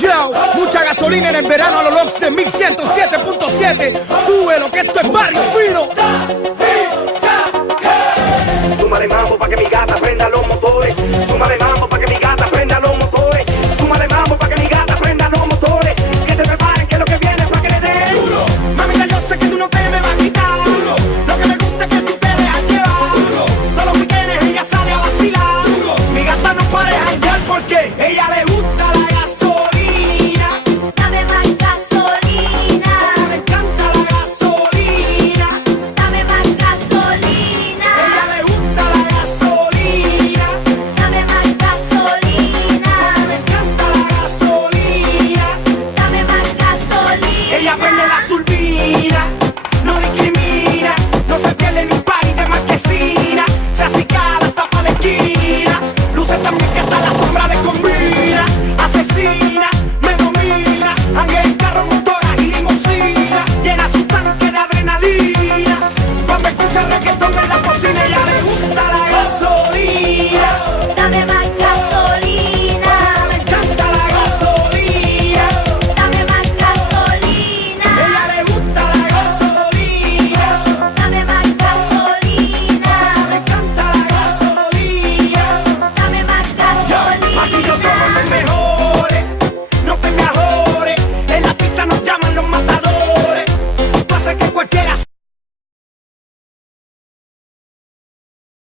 Yo, mucha gasolina en el verano a los locks de 1107.7. Súbelo que esto es barrio fino. Súmale mambo pa' que mi gata prenda los motores.